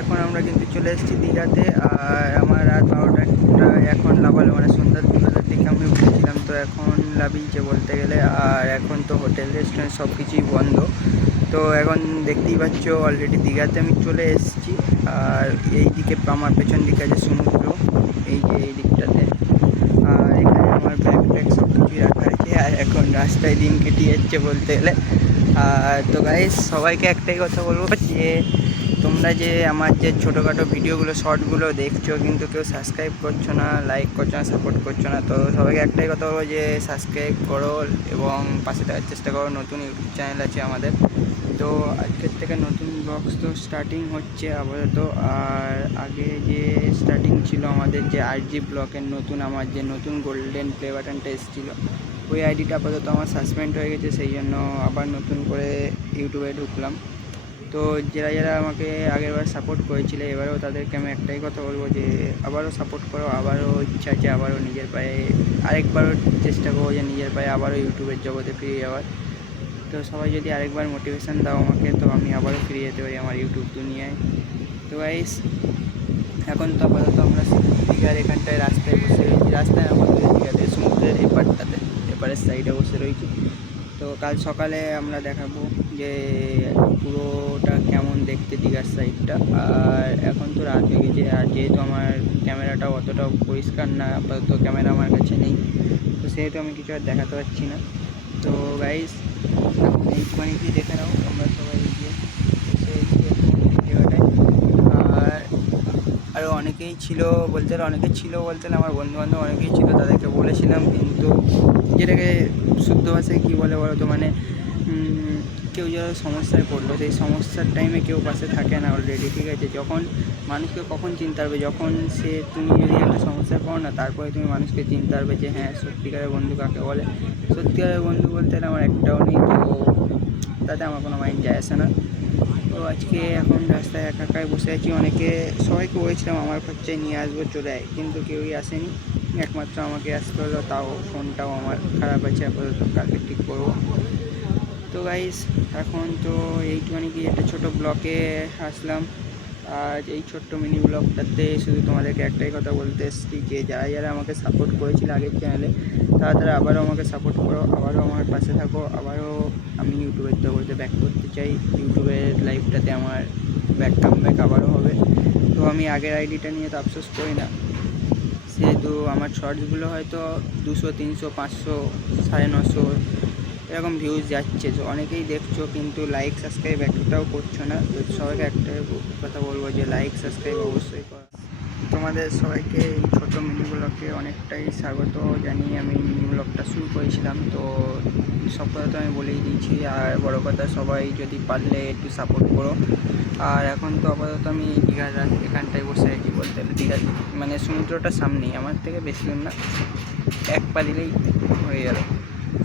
এখন আমরা কিন্তু চলে এসেছি দীঘাতে। আর আমার রাত 12টা এখন লাভালো, মানে সন্ধ্যার বেলার দিকে আমি উঠেছিলাম, তো এখন লাভিয়েছে বলতে গেলে। আর এখন তো হোটেল রেস্টুরেন্ট সব কিছুই বন্ধ। তো এখন দেখতেই পাচ্ছ অলরেডি দীঘাতে আমি চলে এসেছি। আর এই দিকে আমার পেছন দিকে আছে সমুদ্র, এই যে এই দিকটাতে। আর এখানে আমার ব্যাগ ট্যাগ সব কিছুই রাখা আছে। আর এখন রাস্তায় দিন কেটে যাচ্ছে বলতে গেলে। আর তো গাইস, সবাইকে একটাই কথা বলবো যে তোমরা যে আমার যে ছোটোখাটো ভিডিওগুলো শর্টগুলো দেখছো, কিন্তু কেউ সাবস্ক্রাইব করছো না, লাইক করছো না, সাপোর্ট করছো না। তো সবাইকে একটাই কথা বলবো যে সাবস্ক্রাইব করো এবং পাশে থাকার চেষ্টা করো। নতুন ইউটিউব চ্যানেল আছে আমাদের। তো আজকের থেকে নতুন ব্লগস তো স্টার্টিং হচ্ছে আপাতত। আর আগে যে স্টার্টিং ছিল আমাদের যে RG ব্লগের নতুন, আমার যে নতুন গোল্ডেন প্লে বাটনটা এসেছিলো, ওই আইডিটা আপাতত আমার সাসপেন্ড হয়ে গেছে, সেই জন্য আবার নতুন করে ইউটিউবে ঢুকলাম। তো যারা যারা আমাকে আগেরবার সাপোর্ট করেছিলে, এবারেও তাদেরকে আমি একটাই কথা বলবো যে আবারও সাপোর্ট করো। আবারও ইচ্ছা আছে আবারও নিজের পায়ে আরেকবারও চেষ্টা করবো যে নিজের পায়ে আবারও ইউটিউবের জগতে ফিরে যাওয়ার। তো সবাই যদি আরেকবার মোটিভেশান দাও আমাকে, তো আমি আবারও ফিরে যেতে পারি আমার ইউটিউব দুনিয়ায়। তো গাইস, এখন তো আপাতত আমরা দীঘার এখানটায় রাস্তায় বসে রয়েছি, রাস্তায় আমাদের দীঘাতে সমুদ্রের এপারটাতে, এপারের সাইডে বসে রয়েছি। তো কাল সকালে আমরা দেখাবো যে পুরোটা কেমন দেখতে দীঘার সাইডটা। আর এখন তো রাত হয়ে গেছে, আর যেহেতু আমার ক্যামেরাটা অতটাও পরিষ্কার না, আপাতত ক্যামেরা আমার কাছে নেই, তো সেহেতু আমি কিছু আর দেখাতে পারছি না। তো গাইস, এখন এইটুখানি কি দেখে নাও আমরা সবাই গিয়ে জায়গাটায়। আর আরও অনেকেই ছিল বলতে আমার বন্ধুবান্ধব অনেকেই ছিল, তাদেরকে বলেছিলাম, কিন্তু যেটাকে শুদ্ধ ভাষায় কী বলে বলো তো, মানে কেউ যারা সমস্যায় পড়লো, সেই সমস্যার টাইমে কেউ পাশে থাকে না অলরেডি, ঠিক আছে? যখন মানুষকে কখন চিনতে পারবে, যখন তুমি যদি একটা সমস্যায় পড়ো না, তারপরে তুমি মানুষকে চিনতে পারবে যে হ্যাঁ, সত্যিকারের বন্ধু কাকে বলে। সত্যিকারের বন্ধু বলতে আমার একটাও নেই, তো তাতে আমার কোনো মাইন্ড যায় আসে না। তো আজকে এখন রাস্তায় একা একাই বসে আছি। সবাইকে বলেছিলাম আমার খরচায় নিয়ে আসবো, চলে আয়, কিন্তু কেউই আসেনি। একমাত্র আমাকে আসতে হলো, তাও ফোনটাও আমার খারাপ আছে আপাতত, কালকে ঠিক করবো। তো গাইস, এখন তো এইটুখানি কি একটা ছোটো ব্লগে আসলাম। আর এই ছোট্ট মিনি ব্লগটাতে শুধু তোমাদেরকে একটাই কথা বলতে এসেছি যে যারা যারা আমাকে সাপোর্ট করেছিল আগের চ্যানেলে, তারা আবারও আমাকে সাপোর্ট করো, আবারও আমার পাশে থাকো। আবারও আমি ইউটিউবের জগতে ব্যাক করতে চাই, ইউটিউবের লাইভটাতে আমার কামব্যাক আবারও হবে। তো আমি আগের আইডিটা নিয়ে তো আফসোস করি না, সেহেতু আমার শর্টসগুলো হয়তো 200, 300, 500, 950 এরকম ভিউজ যাচ্ছে। তো অনেকেই দেখছো, কিন্তু লাইক সাবস্ক্রাইব একটাও করছো না। তো সবাইকে একটাই কথা বলবো যে লাইক সাবস্ক্রাইব অবশ্যই করো। তোমাদের সবাইকে এই ছোটো মিনি ব্লগে অনেকটাই স্বাগত জানিয়ে আমি মিনি ব্লগটা শুরু করেছিলাম। তো সব কথা তো আমি বলেই দিয়েছি। আর বড় কথা, সবাই যদি পারলে একটু সাপোর্ট করো। আর এখন তো আপাতত আমি দীঘার এখানটায় বসে আছি বলতে গেলে। দীঘার মানে সমুদ্রটা সামনেই, আমার থেকে বেশি দূর না, এক পা দিলেই হয়ে গেল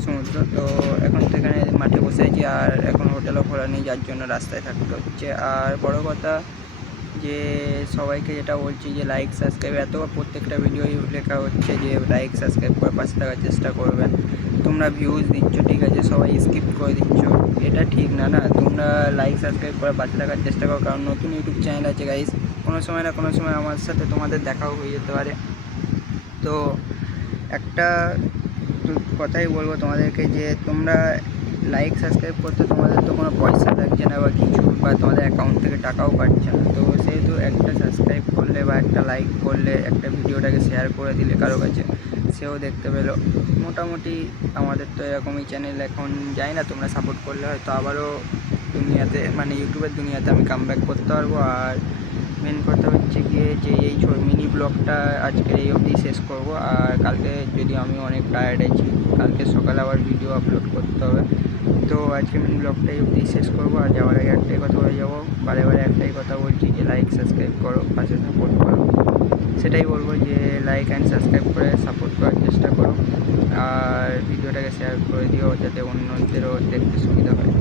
সমুদ্র। তো এখন তো এখানে মাঠে বসে আছি, আর এখন হোটেলও খোলা নেই, যার জন্য রাস্তায় থাকতে হচ্ছে। আর বড় কথা যে সবাইকে যেটা বলছি যে লাইক সাবস্ক্রাইব, এত প্রত্যেকটা ভিডিওই লেখা হচ্ছে যে লাইক সাবস্ক্রাইব করে পাশে থাকার চেষ্টা করবেন। তোমরা ভিউজ দিচ্ছ, ঠিক আছে, সবাই স্কিপ করে দিচ্ছ, এটা ঠিক না। তোমরা লাইক সাবস্ক্রাইব করে পাশে থাকার চেষ্টা করো, কারণ নতুন ইউটিউব চ্যানেল আছে গাইস, কোনো সময় না কোনো সময় আমার সাথে তোমাদের দেখাও হয়ে যেতে পারে। তো একটা কথাই বলবো তোমাদেরকে যে তোমরা লাইক সাবস্ক্রাইব করতে তোমাদের তো কোনো পয়সা লাগছে না বা কিছু, বা তোমাদের অ্যাকাউন্ট থেকে টাকাও কাটছে না। তো সেহেতু একটা সাবস্ক্রাইব করলে বা একটা লাইক করলে, একটা ভিডিওটাকে শেয়ার করে দিলে কারো কাছে, সেও দেখতে পেলো। মোটামুটি আমাদের তো এরকমই চ্যানেল, এখন যাই না, তোমরা সাপোর্ট করলে হয়তো আবারও দুনিয়াতে, মানে ইউটিউবের দুনিয়াতে আমি কামব্যাক করতে পারবো। আর মেন কথা হচ্ছে গিয়ে যে এই মিনি ব্লগটা আজকে এই অবধি শেষ করব। আর কালকে যদি আমি অনেক টায়ার্ড আছি, কালকে সকালে আবার ভিডিও আপলোড করতে হবে। তো আজকে মিনি ব্লগটা এই অবধি শেষ করবো। আর যাওয়ার আগে একটাই কথা বলে যাবো, বারে বারে একটাই কথা বলছি যে লাইক সাবস্ক্রাইব করো, পাশে সাপোর্ট করো। সেটাই বলবো যে লাইক অ্যান্ড সাবস্ক্রাইব করে সাপোর্ট করার চেষ্টা করো। আর ভিডিওটাকে শেয়ার করে দিও যাতে অন্যদেরও দেখতে সুবিধা হয়।